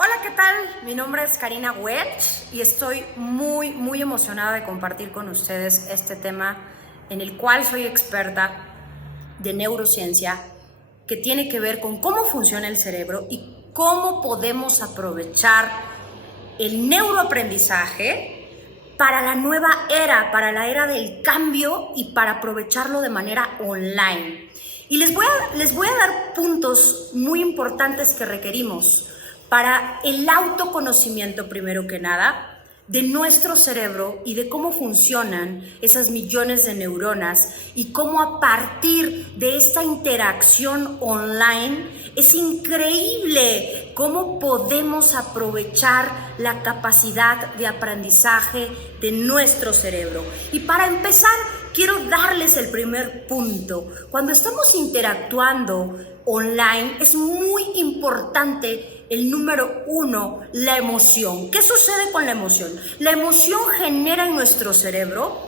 Hola, ¿qué tal? Mi nombre es Karina Welch y estoy muy emocionada de compartir con ustedes este tema en el cual soy experta de neurociencia que tiene que ver con cómo funciona el cerebro y cómo podemos aprovechar el neuroaprendizaje para la nueva era, para la era del cambio y para aprovecharlo de manera online. Y les voy a dar puntos muy importantes que requerimos para el autoconocimiento, primero que nada, de nuestro cerebro y de cómo funcionan esas millones de neuronas y cómo a partir de esta interacción online es increíble cómo podemos aprovechar la capacidad de aprendizaje de nuestro cerebro. Y para empezar, quiero darles el primer punto. Cuando estamos interactuando online, es muy importante el número uno, la emoción. ¿Qué sucede con la emoción? La emoción genera en nuestro cerebro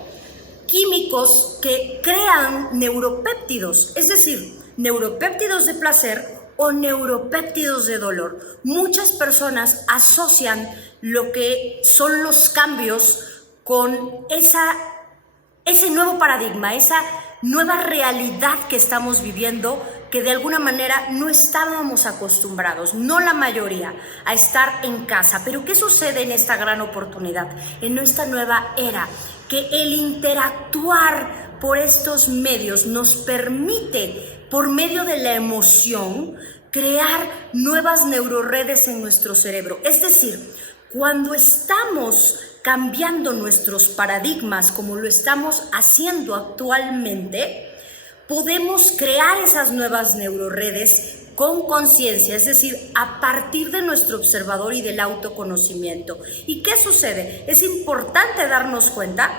químicos que crean neuropéptidos, es decir, neuropéptidos de placer o neuropéptidos de dolor. Muchas personas asocian lo que son los cambios con ese nuevo paradigma, esa nueva realidad que estamos viviendo, que de alguna manera no estábamos acostumbrados, no la mayoría, a estar en casa. Pero ¿qué sucede en esta gran oportunidad, en esta nueva era? Que el interactuar por estos medios nos permite, por medio de la emoción, crear nuevas neuroredes en nuestro cerebro. Es decir, cuando estamos cambiando nuestros paradigmas como lo estamos haciendo actualmente, podemos crear esas nuevas neuroredes con conciencia, es decir, a partir de nuestro observador y del autoconocimiento. ¿Y qué sucede? Es importante darnos cuenta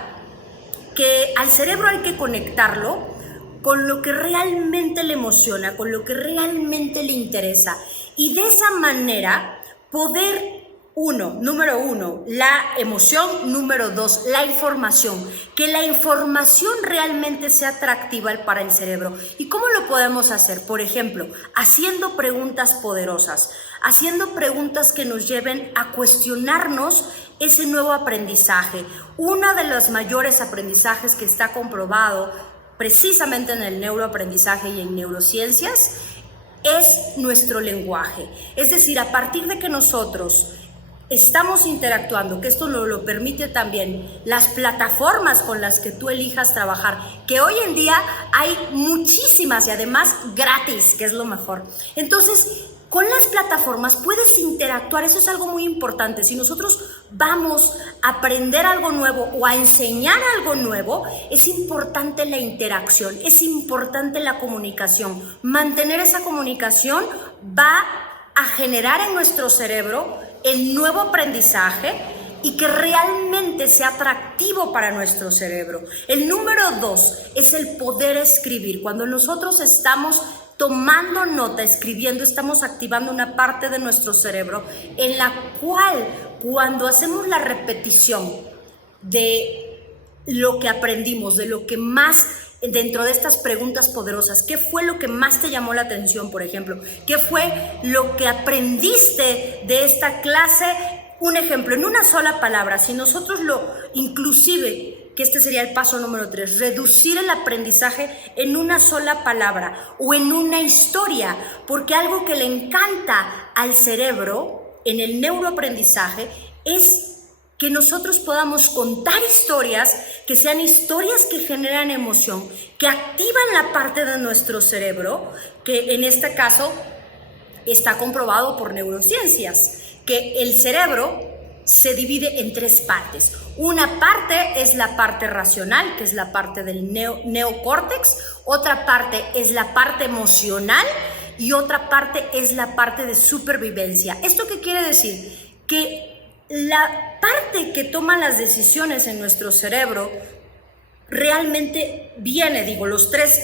que al cerebro hay que conectarlo con lo que realmente le emociona, con lo que realmente le interesa, y de esa manera poder número uno, la emoción, número dos, la información, que la información realmente sea atractiva para el cerebro. ¿Y cómo lo podemos hacer? Por ejemplo, haciendo preguntas poderosas, haciendo preguntas que nos lleven a cuestionarnos ese nuevo aprendizaje. Uno de los mayores aprendizajes que está comprobado precisamente en el neuroaprendizaje y en neurociencias es nuestro lenguaje. Es decir, a partir de que nosotros estamos interactuando, que esto nos lo permite también las plataformas con las que tú elijas trabajar, que hoy en día hay muchísimas y además gratis, que es lo mejor. Entonces, con las plataformas puedes interactuar, eso es algo muy importante. Si nosotros vamos a aprender algo nuevo o a enseñar algo nuevo, es importante la interacción, es importante la comunicación. Mantener esa comunicación va a generar en nuestro cerebro el nuevo aprendizaje y que realmente sea atractivo para nuestro cerebro. El número dos es el poder escribir. Cuando nosotros estamos tomando nota, escribiendo, estamos activando una parte de nuestro cerebro en la cual, cuando hacemos la repetición de lo que aprendimos, de lo que más dentro de estas preguntas poderosas, ¿qué fue lo que más te llamó la atención, por ejemplo? ¿Qué fue lo que aprendiste de esta clase? Un ejemplo, en una sola palabra, si nosotros inclusive, que este sería el paso número 3, reducir el aprendizaje en una sola palabra o en una historia, porque algo que le encanta al cerebro en el neuroaprendizaje es que nosotros podamos contar historias, que sean historias que generan emoción, que activan la parte de nuestro cerebro, que en este caso está comprobado por neurociencias, que el cerebro se divide en tres partes. Una parte es la parte racional, que es la parte del neocórtex, otra parte es la parte emocional y otra parte es la parte de supervivencia. ¿Esto qué quiere decir? Que la parte que toma las decisiones en nuestro cerebro realmente viene,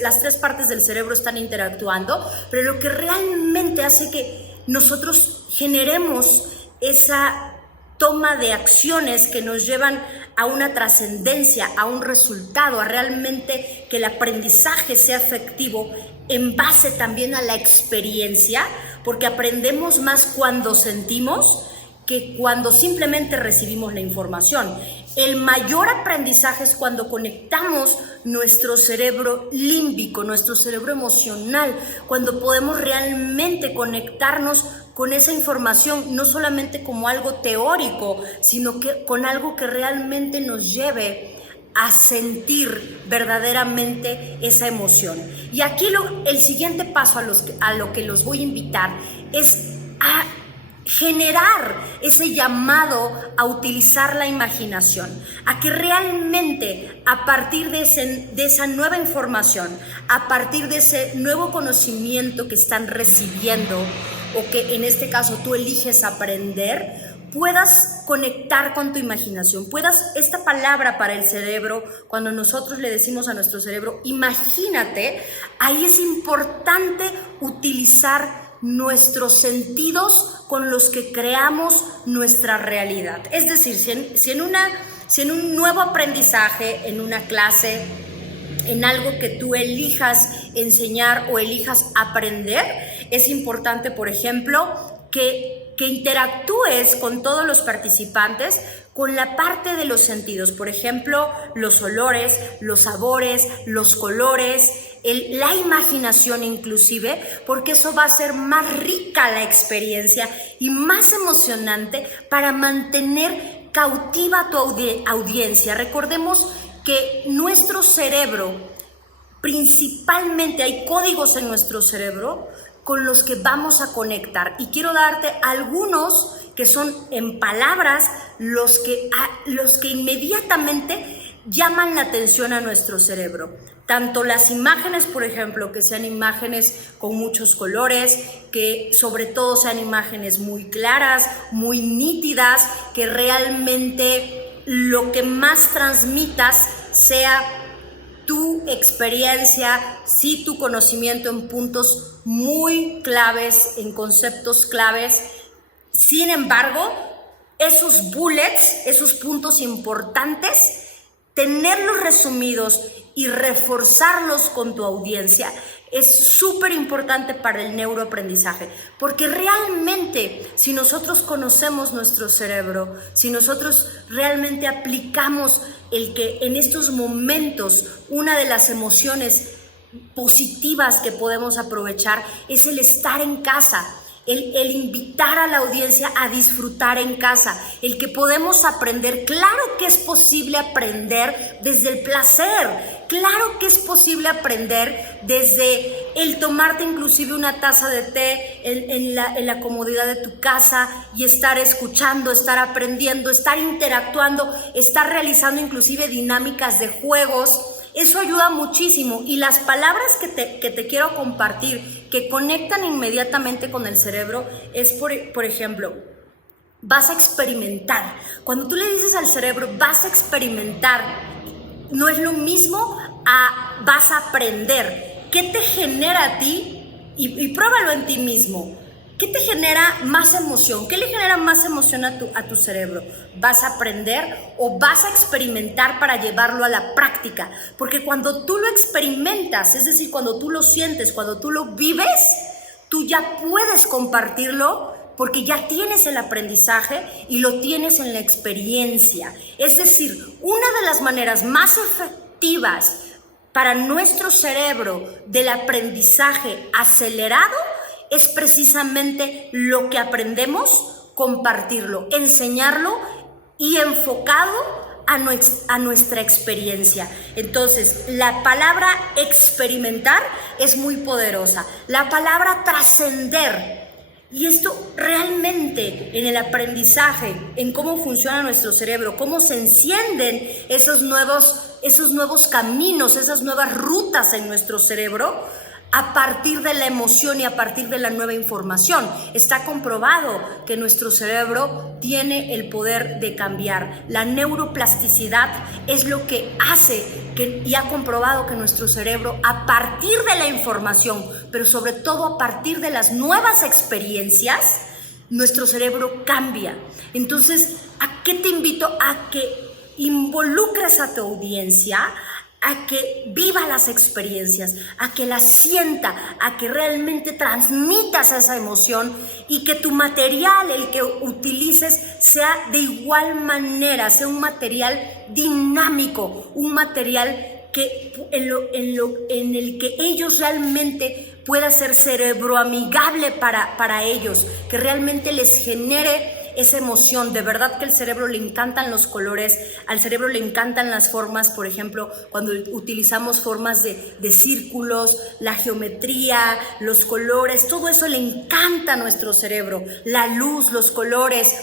las tres partes del cerebro están interactuando, pero lo que realmente hace que nosotros generemos esa toma de acciones que nos llevan a una trascendencia, a un resultado, a realmente que el aprendizaje sea efectivo, en base también a la experiencia, porque aprendemos más cuando sentimos que cuando simplemente recibimos la información. El mayor aprendizaje es cuando conectamos nuestro cerebro límbico, nuestro cerebro emocional, cuando podemos realmente conectarnos con esa información, no solamente como algo teórico, sino que con algo que realmente nos lleve a sentir verdaderamente esa emoción. Y aquí el siguiente paso a lo que los voy a invitar es a generar ese llamado a utilizar la imaginación, a que realmente a partir de esa nueva información, a partir de ese nuevo conocimiento que están recibiendo o que en este caso tú eliges aprender, puedas conectar con tu imaginación, esta palabra para el cerebro, cuando nosotros le decimos a nuestro cerebro, imagínate, ahí es importante utilizar nuestros sentidos con los que creamos nuestra realidad. Es decir, si en un nuevo aprendizaje, en una clase, en algo que tú elijas enseñar o elijas aprender, es importante, por ejemplo, que interactúes con todos los participantes con la parte de los sentidos, por ejemplo, los olores, los sabores, los colores, la imaginación inclusive, porque eso va a ser más rica la experiencia y más emocionante para mantener cautiva a tu audiencia. Recordemos que nuestro cerebro, principalmente hay códigos en nuestro cerebro con los que vamos a conectar, y quiero darte algunos que son en palabras los que inmediatamente llaman la atención a nuestro cerebro. Tanto las imágenes, por ejemplo, que sean imágenes con muchos colores, que sobre todo sean imágenes muy claras, muy nítidas, que realmente lo que más transmitas sea tu experiencia, sí, tu conocimiento en puntos muy claves, en conceptos claves. Sin embargo, esos bullets, esos puntos importantes, tenerlos resumidos y reforzarlos con tu audiencia es súper importante para el neuroaprendizaje, porque realmente si nosotros conocemos nuestro cerebro, si nosotros realmente aplicamos el que en estos momentos una de las emociones positivas que podemos aprovechar es el estar en casa, el invitar a la audiencia a disfrutar en casa, el que podemos aprender. Claro que es posible aprender desde el placer, claro que es posible aprender desde el tomarte inclusive una taza de té en la comodidad de tu casa y estar escuchando, estar aprendiendo, estar interactuando, estar realizando inclusive dinámicas de juegos. Eso ayuda muchísimo, y las palabras que te quiero compartir que conectan inmediatamente con el cerebro es, por ejemplo, vas a experimentar. Cuando tú le dices al cerebro, vas a experimentar, no es lo mismo a vas a aprender. ¿Qué te genera a ti? Y pruébalo en ti mismo. ¿Qué te genera más emoción? ¿Qué le genera más emoción a tu cerebro? ¿Vas a aprender o vas a experimentar para llevarlo a la práctica? Porque cuando tú lo experimentas, es decir, cuando tú lo sientes, cuando tú lo vives, tú ya puedes compartirlo porque ya tienes el aprendizaje y lo tienes en la experiencia. Es decir, una de las maneras más efectivas para nuestro cerebro del aprendizaje acelerado es precisamente lo que aprendemos, compartirlo, enseñarlo y enfocado a nuestra experiencia. Entonces, la palabra experimentar es muy poderosa. La palabra trascender, y esto realmente en el aprendizaje, en cómo funciona nuestro cerebro, cómo se encienden esos nuevos caminos, esas nuevas rutas en nuestro cerebro, a partir de la emoción y a partir de la nueva información. Está comprobado que nuestro cerebro tiene el poder de cambiar. La neuroplasticidad es lo que hace y ha comprobado que nuestro cerebro, a partir de la información, pero sobre todo a partir de las nuevas experiencias, nuestro cerebro cambia. Entonces, ¿a qué te invito? A que involucres a tu audiencia a que viva las experiencias, a que las sienta, a que realmente transmitas esa emoción y que tu material, el que utilices, sea de igual manera, sea un material dinámico, un material que, en el que ellos realmente pueda ser cerebroamigable para ellos, que realmente les genere esa emoción. De verdad que al cerebro le encantan los colores, al cerebro le encantan las formas. Por ejemplo, cuando utilizamos formas de círculos, la geometría, los colores, todo eso le encanta a nuestro cerebro, la luz, los colores.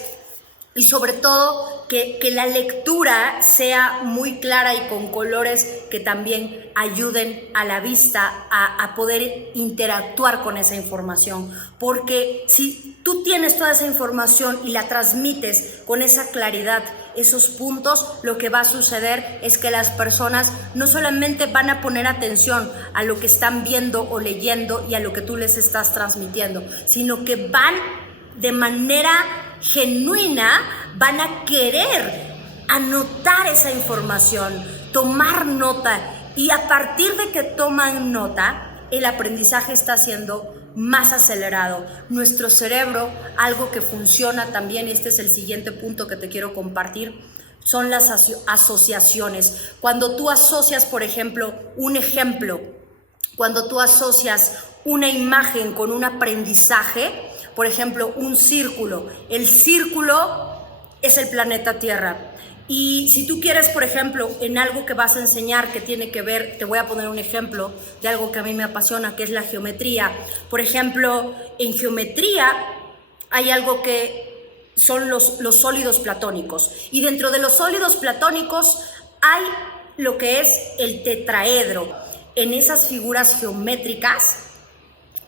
Y sobre todo que la lectura sea muy clara y con colores que también ayuden a la vista a poder interactuar con esa información. Porque si tú tienes toda esa información y la transmites con esa claridad, esos puntos, lo que va a suceder es que las personas no solamente van a poner atención a lo que están viendo o leyendo y a lo que tú les estás transmitiendo, sino que van de manera genuina, van a querer anotar esa información, tomar nota, y a partir de que toman nota, el aprendizaje está siendo más acelerado. Nuestro cerebro, algo que funciona también, y este es el siguiente punto que te quiero compartir, son las asociaciones. Cuando tú asocias, por ejemplo, cuando tú asocias una imagen con un aprendizaje, por ejemplo, un círculo. El círculo es el planeta Tierra. Y si tú quieres, por ejemplo, en algo que vas a enseñar que tiene que ver, te voy a poner un ejemplo de algo que a mí me apasiona, que es la geometría. Por ejemplo, en geometría hay algo que son los sólidos platónicos. Y dentro de los sólidos platónicos hay lo que es el tetraedro. En esas figuras geométricas,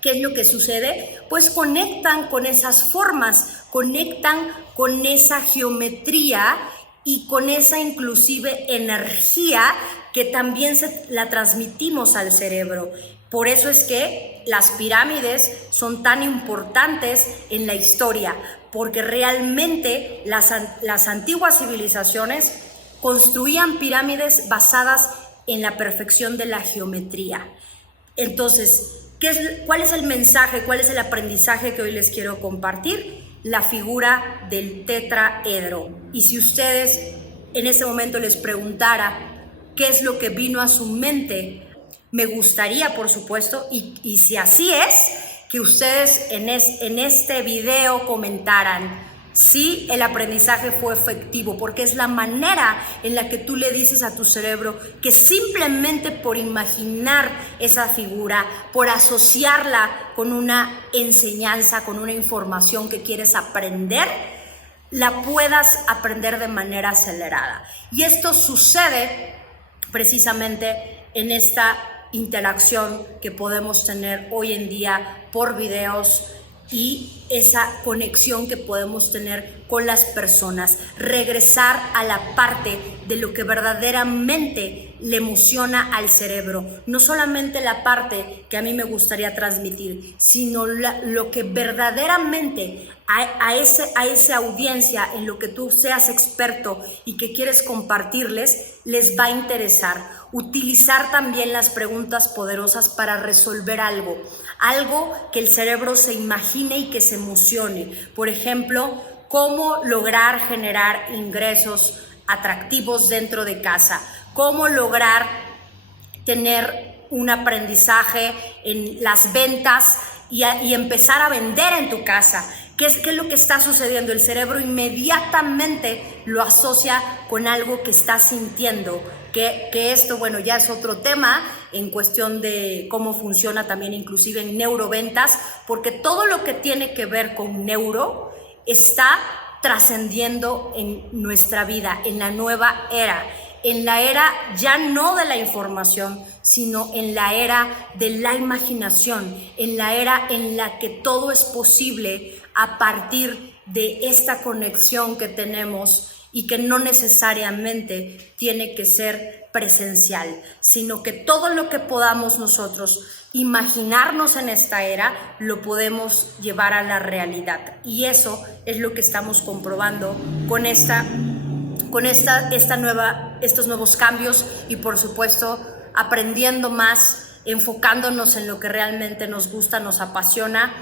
¿qué es lo que sucede? Pues conectan con esas formas, conectan con esa geometría y con esa inclusive energía que también la transmitimos al cerebro. Por eso es que las pirámides son tan importantes en la historia, porque realmente las antiguas civilizaciones construían pirámides basadas en la perfección de la geometría. Entonces, ¿cuál es el mensaje, cuál es el aprendizaje que hoy les quiero compartir? La figura del tetraedro. Y si ustedes en ese momento les preguntara qué es lo que vino a su mente, me gustaría, por supuesto, y si así es, que ustedes en este video comentaran: sí, el aprendizaje fue efectivo, porque es la manera en la que tú le dices a tu cerebro que simplemente por imaginar esa figura, por asociarla con una enseñanza, con una información que quieres aprender, la puedas aprender de manera acelerada. Y esto sucede precisamente en esta interacción que podemos tener hoy en día por videos y esa conexión que podemos tener con las personas, regresar a la parte de lo que verdaderamente le emociona al cerebro, no solamente la parte que a mí me gustaría transmitir, sino lo que verdaderamente a esa audiencia, en lo que tú seas experto y que quieres compartirles, les va a interesar. Utilizar también las preguntas poderosas para resolver algo que el cerebro se imagine y que se emocione. Por ejemplo, cómo lograr generar ingresos atractivos dentro de casa, cómo lograr tener un aprendizaje en las ventas y empezar a vender en tu casa. ¿Qué es lo que está sucediendo? El cerebro inmediatamente lo asocia con algo que está sintiendo. Que esto, bueno, ya es otro tema en cuestión de cómo funciona también inclusive en neuroventas, porque todo lo que tiene que ver con neuro está trascendiendo en nuestra vida, en la nueva era, en la era ya no de la información, sino en la era de la imaginación, en la era en la que todo es posible a partir de esta conexión que tenemos y que no necesariamente tiene que ser presencial, sino que todo lo que podamos nosotros imaginarnos en esta era, lo podemos llevar a la realidad. Y eso es lo que estamos comprobando con esta con estos nuevos cambios y por supuesto aprendiendo más, enfocándonos en lo que realmente nos gusta, nos apasiona.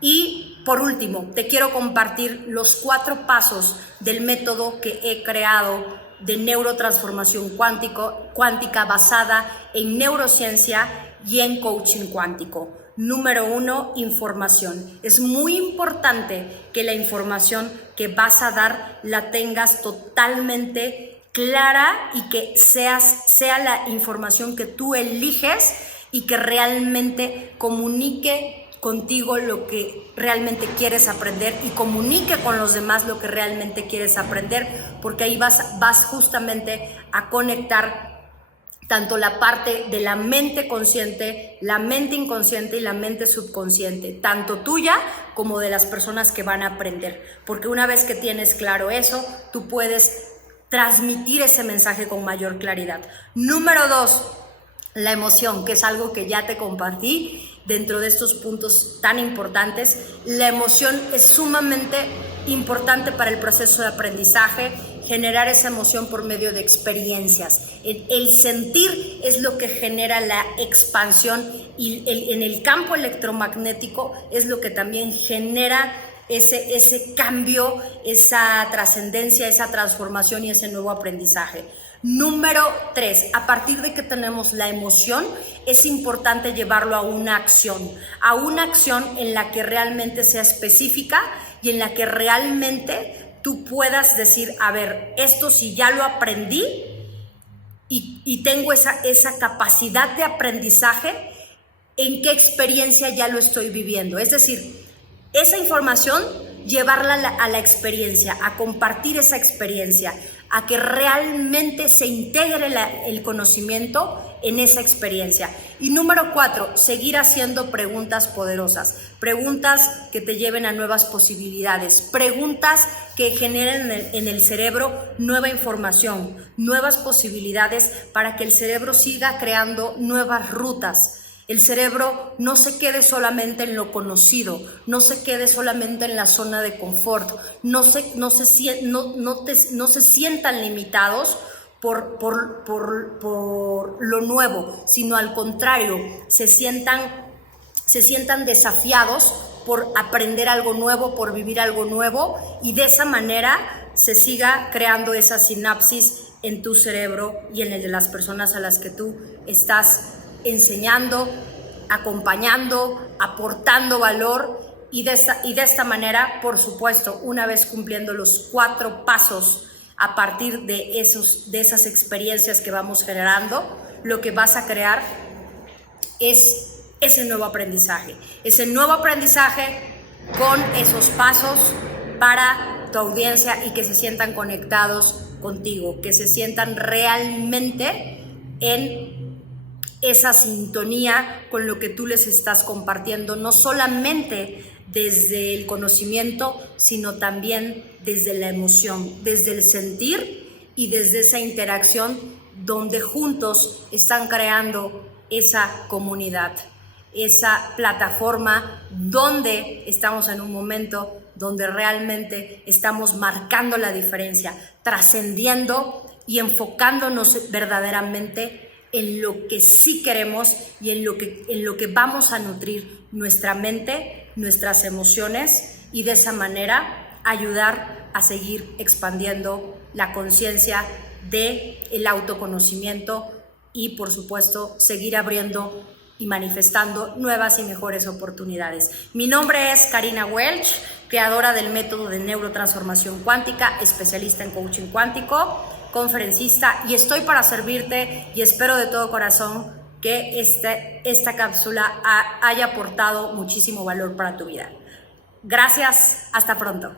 Y por último, te quiero compartir los 4 pasos del método que he creado de neurotransformación cuántica basada en neurociencia y en coaching cuántico. Número 1, información. Es muy importante que la información que vas a dar la tengas totalmente clara y que sea la información que tú eliges y que realmente comunique contigo lo que realmente quieres aprender y comunique con los demás lo que realmente quieres aprender, porque ahí vas justamente a conectar tanto la parte de la mente consciente, la mente inconsciente y la mente subconsciente, tanto tuya como de las personas que van a aprender, porque una vez que tienes claro eso, tú puedes transmitir ese mensaje con mayor claridad. Número 2, la emoción, que es algo que ya te compartí dentro de estos puntos tan importantes. La emoción es sumamente importante para el proceso de aprendizaje, generar esa emoción por medio de experiencias. El sentir es lo que genera la expansión y en el campo electromagnético es lo que también genera ese cambio, esa trascendencia, esa transformación y ese nuevo aprendizaje. Número 3, a partir de que tenemos la emoción, es importante llevarlo a una acción en la que realmente sea específica y en la que realmente tú puedas decir, a ver, esto si ya lo aprendí y tengo esa capacidad de aprendizaje, ¿en qué experiencia ya lo estoy viviendo? Es decir, esa información, llevarla a la experiencia, a compartir esa experiencia, a que realmente se integre el conocimiento en esa experiencia. Y número 4, seguir haciendo preguntas poderosas, preguntas que te lleven a nuevas posibilidades, preguntas que generen en el cerebro nueva información, nuevas posibilidades para que el cerebro siga creando nuevas rutas. El cerebro no se quede solamente en lo conocido, no se quede solamente en la zona de confort, no se sientan limitados por lo nuevo, sino al contrario, se sientan desafiados por aprender algo nuevo, por vivir algo nuevo, y de esa manera se siga creando esa sinapsis en tu cerebro y en el de las personas a las que tú estás enseñando, acompañando, aportando valor, y de esta manera, por supuesto, una vez cumpliendo los 4 pasos a partir de esas experiencias que vamos generando, lo que vas a crear es ese nuevo aprendizaje con esos pasos para tu audiencia y que se sientan conectados contigo, que se sientan realmente en esa sintonía con lo que tú les estás compartiendo, no solamente desde el conocimiento, sino también desde la emoción, desde el sentir y desde esa interacción donde juntos están creando esa comunidad, esa plataforma donde estamos en un momento donde realmente estamos marcando la diferencia, trascendiendo y enfocándonos verdaderamente en lo que sí queremos y en lo que vamos a nutrir nuestra mente, nuestras emociones, y de esa manera ayudar a seguir expandiendo la conciencia del autoconocimiento y, por supuesto, seguir abriendo y manifestando nuevas y mejores oportunidades. Mi nombre es Karina Welch, creadora del método de neurotransformación cuántica, especialista en coaching cuántico, conferencista, y estoy para servirte, y espero de todo corazón que esta cápsula haya aportado muchísimo valor para tu vida. Gracias, hasta pronto.